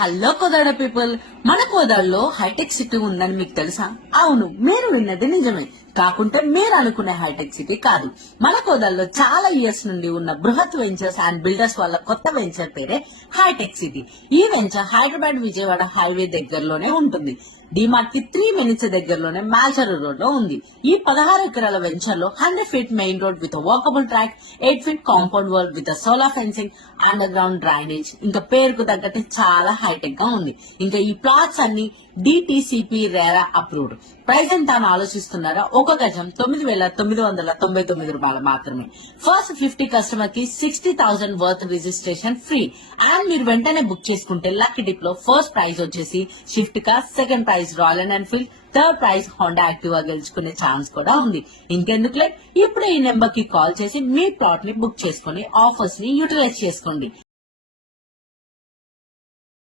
Hello Kodad people, మన కోదాడలో hitech city ఉందని మీకు తెలుసా? అవును, మీరు విన్నది నిజమే. కాకుంటే మీరు అనుకునే హైటెక్ సిటీ కాదు. మన కోదాడలో చాలా ఇయర్స్ నుండి ఉన్న బృహత్ వెంచర్స్ అండ్ బిల్డర్స్ వాళ్ళ కొత్త వెంచర్ పేరే హైటెక్ సిటీ. ఈ వెంచర్ హైదరాబాద్ విజయవాడ హైవే దగ్గరలోనే ఉంటుంది. డిమార్ట్ కి 3 మినిట్స్ దగ్గరలోనే మాల్చరు రోడ్ లో ఉంది. ఈ 16 ఎకరాల వెంచర్ లో 100 feet main road with walkable track, 8 feet compound wall with solar fencing, under ground drainage, ఇంకా పేరుకు తగ్గట్టు చాలా హైటెక్ గా ఉంది. ఇంకా ఈ ప్లాట్స్ అన్ని డిటిసిపి రేరా అప్రూవ్డ్. ప్రైస్ ఎంత అని ఆలోచిస్తున్నారా? ఒక గజం 9,999 రూపాయలు మాత్రమే. ఫస్ట్ 50 కస్టమర్ కి 60,000 వర్త్ రిజిస్ట్రేషన్ ఫ్రీ. అండ్ మీరు వెంటనే బుక్ చేసుకుంటే లక్కీ డిప్ లో ఫస్ట్ ప్రైజ్ వచ్చేసి shift car, second prize Royal Enfield, third prize Honda Activa గెలుచుకునే ఛాన్స్ కూడా ఉంది. ఇంకెందుకు లేట్, ఇప్పుడే ఈ నెంబర్ కి కాల్ చేసి మీ ప్లాట్ ని బుక్ చేసుకుని ఆఫర్స్ ని యూటిలైజ్ చేసుకోండి.